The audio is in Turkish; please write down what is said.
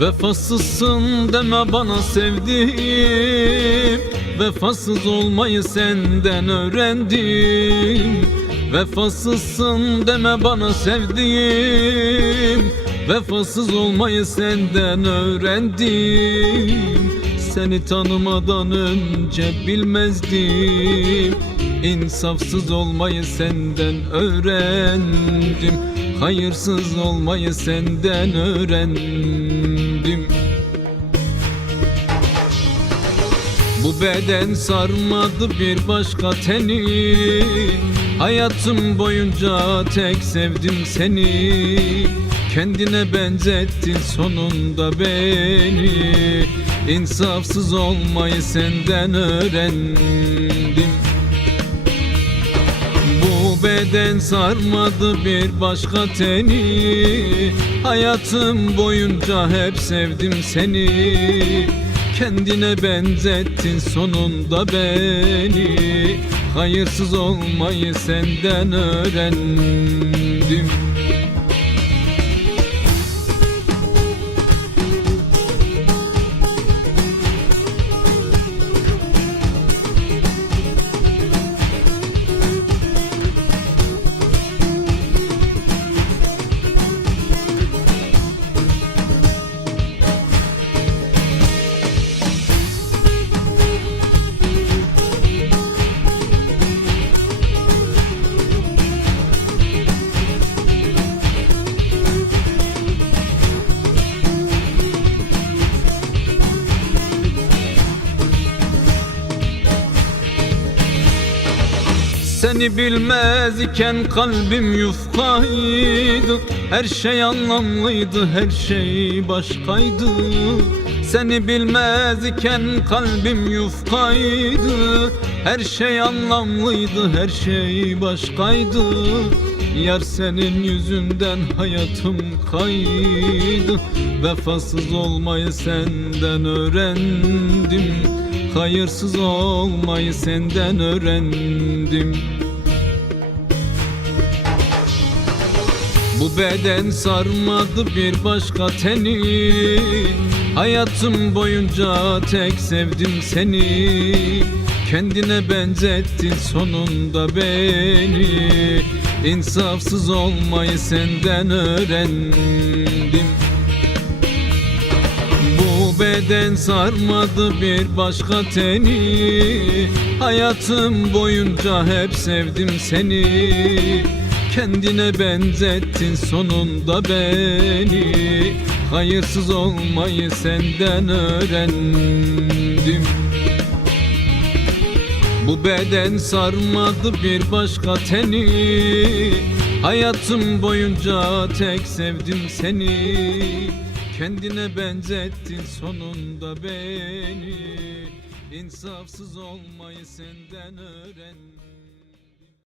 Vefasızsın deme bana sevdiğim. Vefasız olmayı senden öğrendim. Vefasızsın deme bana sevdiğim. Vefasız olmayı senden öğrendim. Seni tanımadan önce bilmezdim. İnsafsız olmayı senden öğrendim. Hayırsız olmayı senden öğrendim Bu beden sarmadı bir başka teni. Hayatım boyunca tek sevdim seni. Kendine benzettin sonunda beni. İnsafsız olmayı senden öğrendim beden sarmadı bir başka teni. Hayatım boyunca hep sevdim seni. Kendine benzettin sonunda beni. Hayırsız olmayı senden öğrendim Seni bilmez iken kalbim yufkaydı. Her şey anlamlıydı, her şey başkaydı. Seni bilmez iken kalbim yufkaydı. Her şey anlamlıydı, her şey başkaydı. Yar senin yüzünden hayatım kaydı. Vefasız olmayı senden öğrendim Hayırsız olmayı senden öğrendim. Bu beden sarmadı bir başka teni. Hayatım boyunca tek sevdim seni. Kendine benzettin sonunda beni. İnsafsız olmayı senden öğrendim bu beden sarmadı bir başka teni? Hayatım boyunca hep sevdim seni. Kendine benzettin sonunda beni. Hayırsız olmayı senden öğrendim. Bu beden sarmadı bir başka teni. Hayatım boyunca tek sevdim seni Kendine benzettin sonunda beni. İnsafsız olmayı senden öğrendim